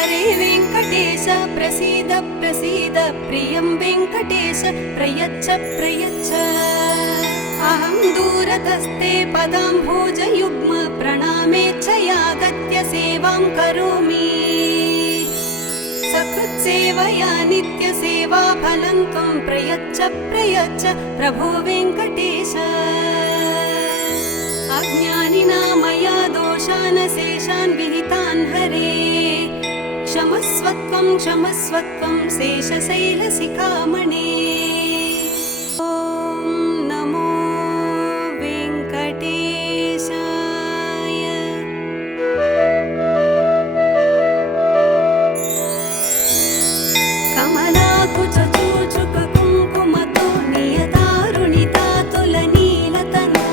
हरे वेङ्कटेश प्रसीद प्रसीद प्रियं वेङ्कटेश प्रयच्छ प्रयच्छ अहं दूरतस्ते पदाम्भोजयुग्म प्रणामेच्छयागत्य सेवां करोमि सकृत्सेवया नित्यसेवा फलं त्वं प्रयच्छ प्रयच्छ प्रभो वेङ्कटेश अज्ञानिना मया दोषान् शेषान् विहितान् हरे क्षमस्वत्वं क्षमस्वत्वं शेषशैलशिखामणे ॐ नमो वेङ्कटेशाय कमलाकुचूचुक कुङ्कुमतो नियतारुणितातुलनीलतनु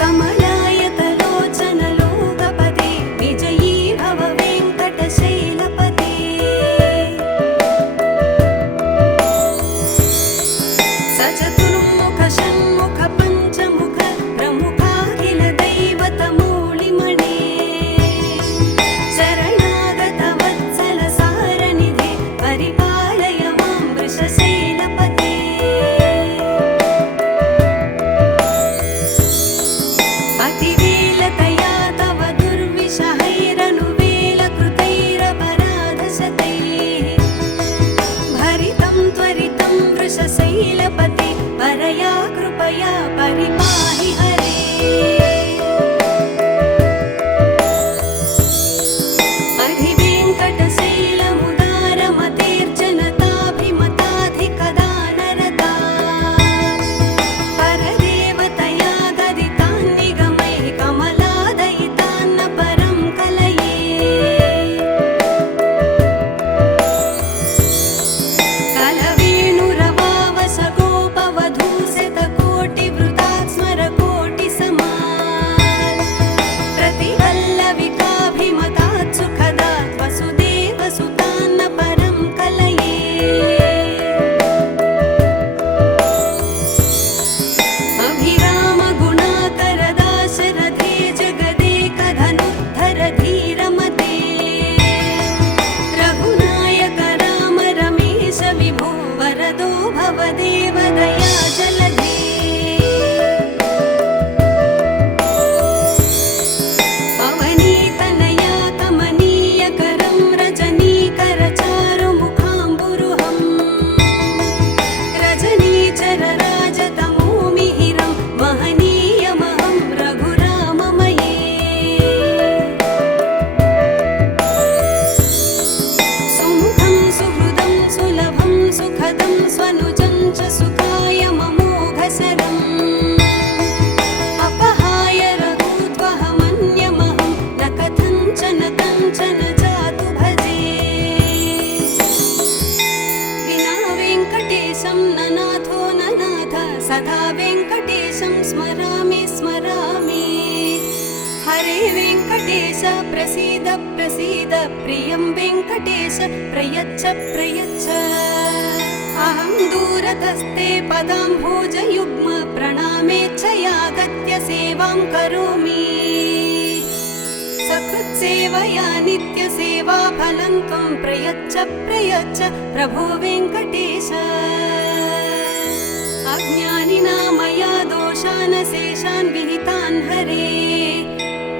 कमलायतलोचनलोकपदे विजयी भव वेङ्कटशैलपते सचतुर्मुख षण्मुख पञ्चमुख प्रमुखाखिल दैवतमूलिमणे शरणागत वत्सल सारनिधे परिपालय मां वृषशैलपते अतिवेलतया तव दुर्विषहैरनुवेलकृतैरपराधशतैः भरितं त्वरितं वृषशैलपते परया कृपया परिपाहि हरे अधिवेङ्कटशैलमुदारमतेर्जनताभिमताधिकदानरता परदेवतया गदितान्निगमैः कमलादयितान्न परं कलये कलवेणुरवावसगोपवधूशतकोटिवृतात् स्मरकोटिसमात् प्रतिवल्लविकाभिमतात् सुखदात् वसुदेवसुतान्न परं कलये अभिरामगुणाकरदाशरथे जगदेकधनुद्धर धीरमते रघुनायक राम रमेश विभो वरदो भवदेव दया जलधे अवनीतनया कमनीयकरं रजनीकरचारुमुखाम्बुरुहं रजनीचरराजतमोमिहिरं महनीयमहं रघुराममये सुमुखं सुहृदं सुलभं सुखदं स्वनुजं च सुखाय ममोघसरम् अपहाय रघुत्वहमन्यमहं न कथञ्चन कञ्चन जातु भजे विना वेङ्कटेशं न नाथो न नाथ सदा वेङ्कटेशं स्मरामि स्मरामि हरे वेङ्कटेश प्रसीद प्रसीद प्रियं वेङ्कटेश प्रयच्छ प्रयच्छ अहं दूरतस्ते पदाम्भोजयुग्म प्रणामेच्छयागत्य सेवां करोमि सकृत्सेवया नित्यसेवा फलं त्वं प्रयच्छ प्रयच्छ प्रभो वेङ्कटेश अज्ञानिना मया दोषान् शेषान् विहितान् हरे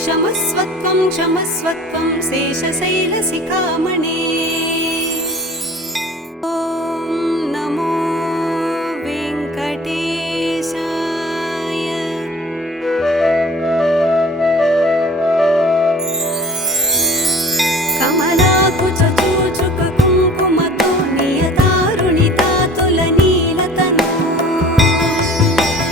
क्षमस्वत्वं क्षमस्वत्वं शेषशैलशिखामणे ॐ नमो वेङ्कटेशाय कमलाकुचूचुक कुङ्कुमतो नियतारुणितातुलनीलतनु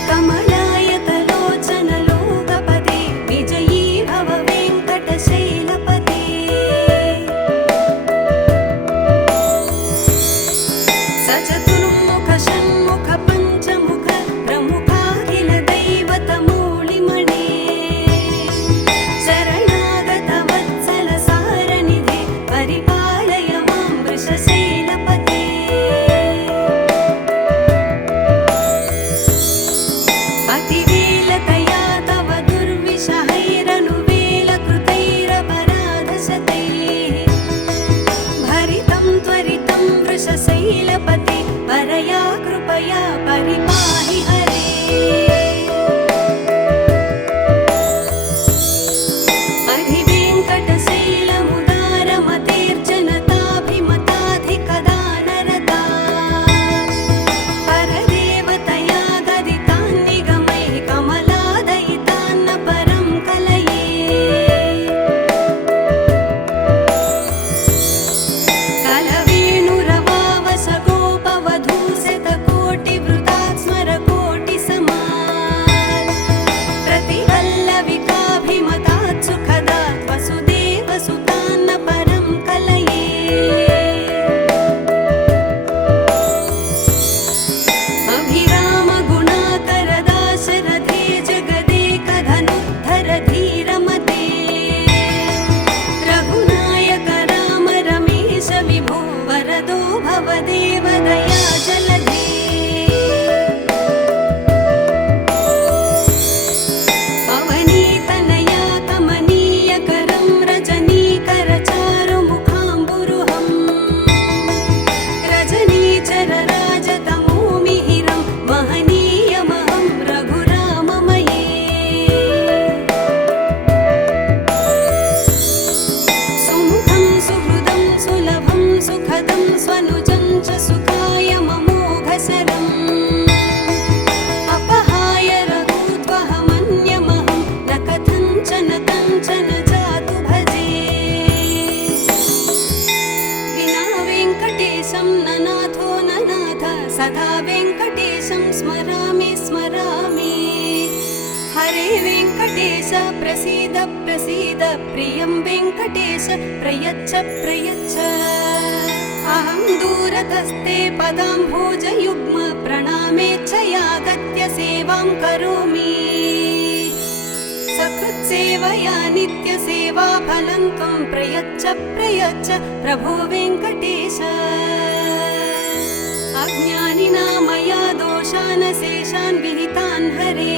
कमलायतलोचनलोकपदे विजयी भव वेङ्कटशैलपते प्रसीद प्रसीद प्रियं वेङ्कटेश प्रयच्छ प्रयच्छ अहं दूरतस्ते पदाम्भोजयुग्म प्रणामेच्छयागत्य सेवां करोमि सकृत्सेवया नित्यसेवाफलं त्वं प्रयच्छ प्रयच्छ प्रभो वेङ्कटेश अज्ञानिना मया दोषान् शेषान् विहितान् हरे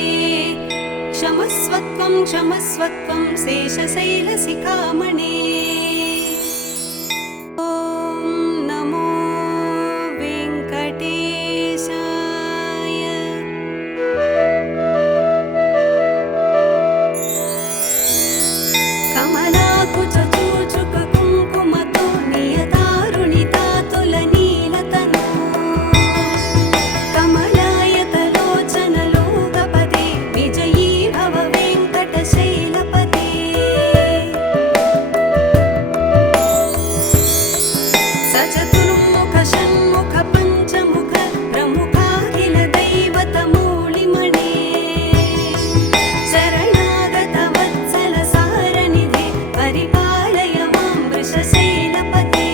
क्षमस्वत्वं क्षमस्वत्वं शेषशैलशिखामणे ॐ नमो वेङ्कटेशाय कमलाकुचूचुककुङ्कुमतो नियतारुणितातुलनीलतनो कमलायतलोचनलोकपदे विजयी भव वेङ्कटशैलपते सचतुर्मुख षण्मुख पञ्चमुख प्रमुखाखिल दैवतमूलिमणे शरणागत वत्सल सारनिधे परिपालय मां वृषशैलपते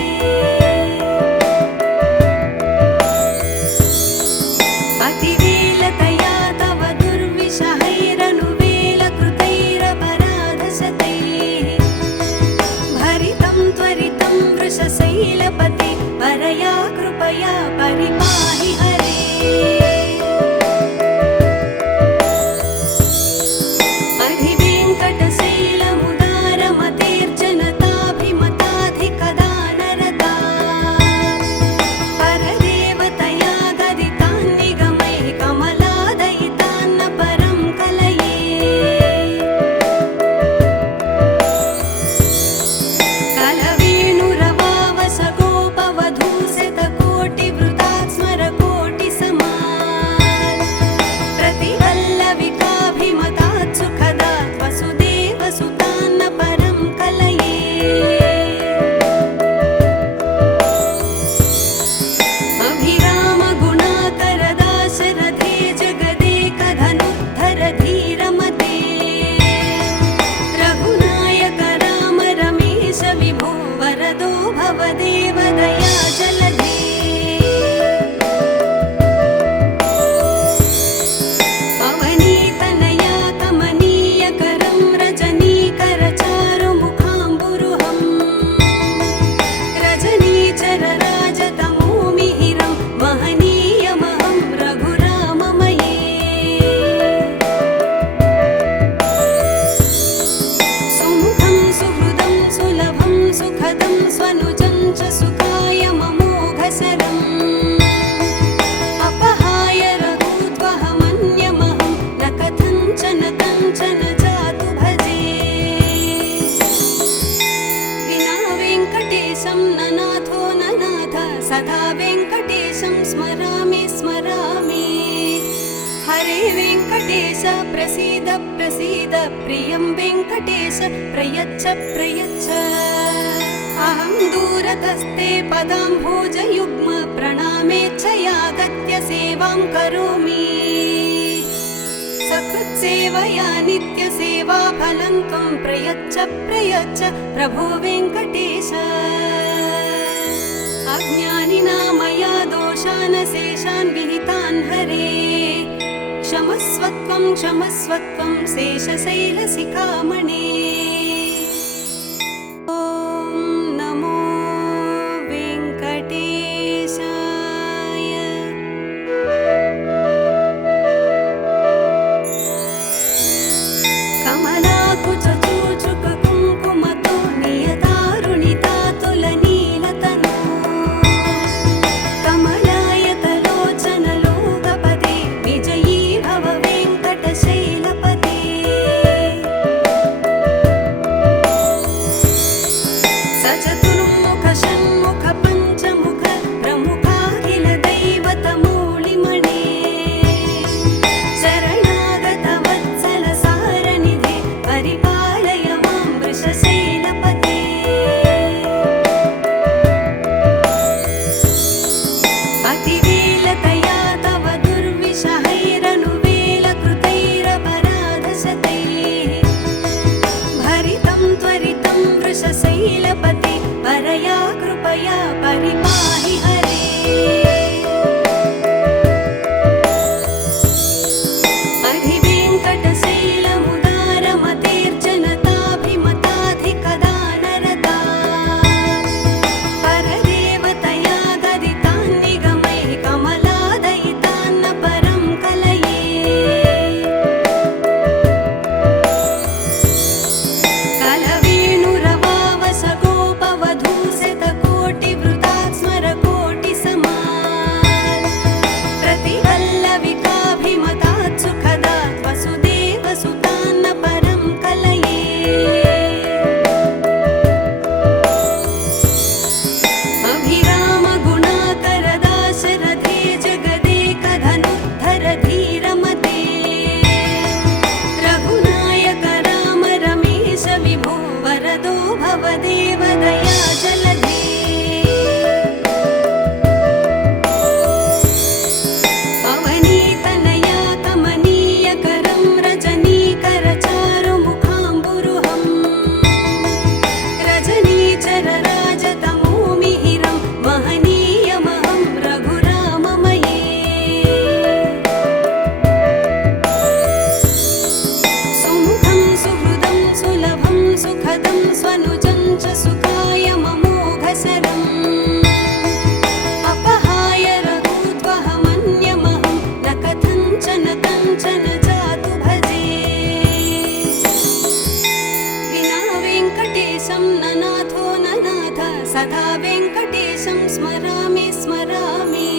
अतिवेलतया तव दुर्विषहैरनुवेलकृतैरपराधशतैः भरितं त्वरितं वृषशैलपते परया कृपया परिपाहि हरे अधिवेङ्कटशैलमुदारमतेर्जनताभिमताधिकदानरता परदेवतया गदितान् निगमैः कमलादयितान्न परं कलये कलवेणुरवावसगोपवधूशतकोटिवृतात् स्मरकोटिसमात् प्रतिवल्लविकाभिमतात् सुखदात् वसुदेवसुतान्न परं कलये अभिरामगुणाकरदाशरथे जगदेकधनुद्धर धीरमते रघुनायक राम रमेश विभो वरदो भवदेव दया जलधे अवनीतनया कमनीयकरं रजनीकरचारुमुखाम्बुरुहं रजनीचरराजतमोमिहिरं महनीयमहं रघुराममये सुमुखं सुहृदं सुलभं सुखदं स्वनुजं च सुखाय ममोघसरम् अपहाय रघूत्वहमन्यमहं न कथञ्चन कञ्चन जातु भजे विना वेङ्कटेशं न नाथो न नाथ सदा वेङ्कटेशं स्मरामि स्मरामि हरे वेङ्कटेश प्रसीद प्रसीद प्रियं वेङ्कटेश प्रयच्छ प्रयच्छ अहं दूरतस्ते पदाम्भोजयुग्म प्रणामेच्छयागत्य सेवां करोमि सकृत्सेवया नित्यसेवाफलं त्वं प्रयच्छ प्रयच्छ प्रभो वेङ्कटेश अज्ञानिना मया दोषान् शेषान् विहितान् हरे क्षमस्वत्वं क्षमस्वत्वं शेषशैलशिखामणे ॐ नमो वेङ्कटेशाय कमलाकुचूचुककुङ्कुमतो नियतारुणितातुलनीलतनो कमलायतलोचनलोकपदे विजयी भव वेङ्कटशैलपते वेङ्कटेशं ननाथो ननाथ सदा वेङ्कटेशं स्मरामि स्मरामि।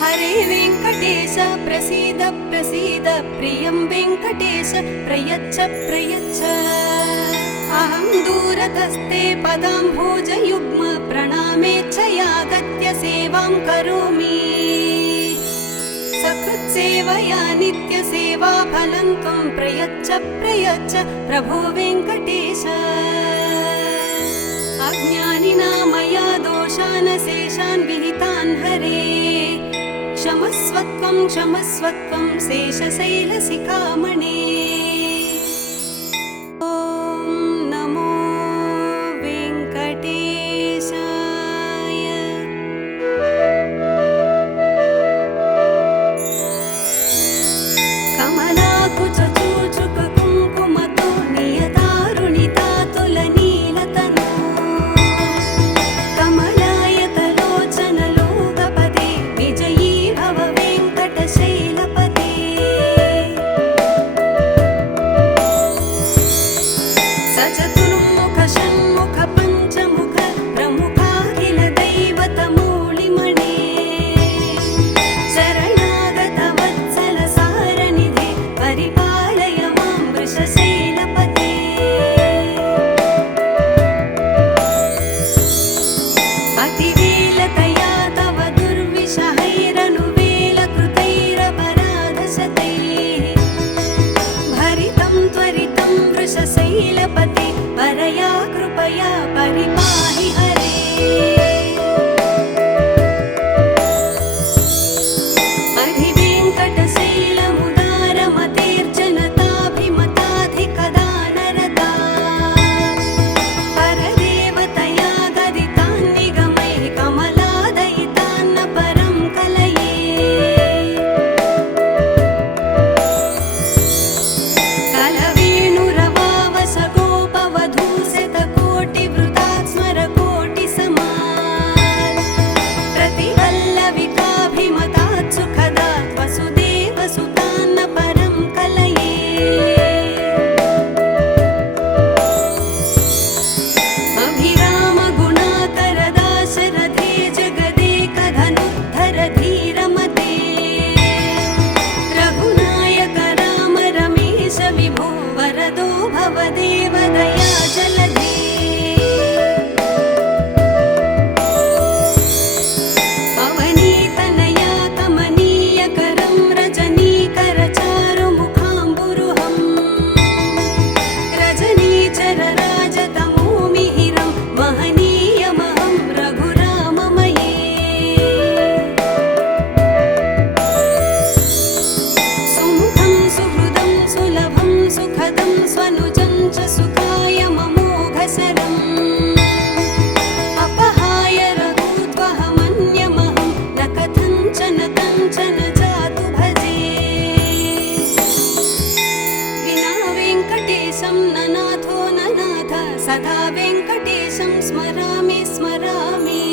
हरे वेङ्कटेश प्रसीद प्रसीद प्रियं वेङ्कटेश प्रयच्छ प्रयच्छ। अहं दूरतस्ते पदाम्भोजयुग्म प्रणामेच्छयागत्य सेवां करोमि। सकृत्सेवया नित्यसेवा फलं त्वं प्रयच्छ प्रयच्छ प्रभो वेङ्कटेश। अज्ञानिना मया दोषान् शेषान् विहितान् हरे क्षमस्वत्वं क्षमस्वत्वं शेषशैलशिखामणे। ॐ नमो वेङ्कटेशाय। कमलाकुचूचुककुङ्कुमतो नियतारुणितातुलनीलतनो कमलायतलोचनलोकपदे विजयी भव वेङ्कटशैलपते। सचतुर्मुख षण्मुख पञ्चमुख प्रमुखाखिल दैवतमूलिमणे शरणागत वत्सल सारनिधे परिपालय मां वृषशैलपते। अतिवेलतया तव दुर्विषहैरनुवेलकृतैरपराधशतैः भरितं त्वरितं वृषशैलपते परया कृपया परिपाहि हरे। अधिवेङ्कटशैलमुदारमतेर्जनताभिमताधिकदानरता परदेवतया गदितान्निगमैः कमलादयितान्न परं कलये। कलवेणुरवावसगोपवधूशतकोटिवृतात् स्मरकोटिसमात् प्रतिवल्लविकाभिमतात् सुखदात् वसुदेवसुतान्न परं कलये। अभिरामगुणाकरदाशरथे जगदेकधनुद्धर धीरमते रघुनायक राम रमेश विभो वरदो भवदेव दयाजलधे। अवनीतनया कमनीयकरं रजनीकरचारुमुखाम्बुरुहं रजनीचरराजतमोमिहिरं महनीयमहं रघुराममये। सुमुखं सुहृदं सुलभं सुखदं स्वनुजं च सुखाय ममोघशरम् अपहाय रघूत्वहमन्यमहं न कथञ्चन कञ्चन जातु भजे। विना वेङ्कटेशं ननाथो ननाथ सदा वेङ्कटेशं स्मरामि स्मरामि।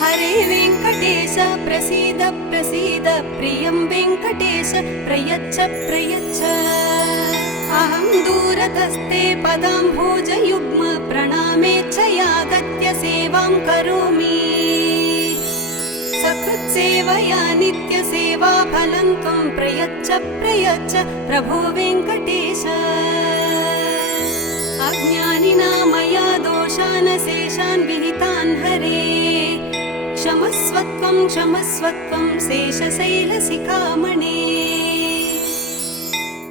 हरे वेङ्कटेश प्रसीद प्रसीद प्रियं वेङ्कटेश प्रयच्छ प्रयच्छ। अहं दूरतस्ते पदाम्भोजयुग्म प्रणामेच्छयागत्य सेवां करोमि। सकृत्सेवया नित्यसेवा फलं त्वं प्रयच्छ प्रयच्छ प्रभो वेङ्कटेश। अज्ञानिना मया दोषान् शेषान् विहितान् हरे क्षमस्वत्वं क्षमस्वत्वं शेषशैलशिखामणे।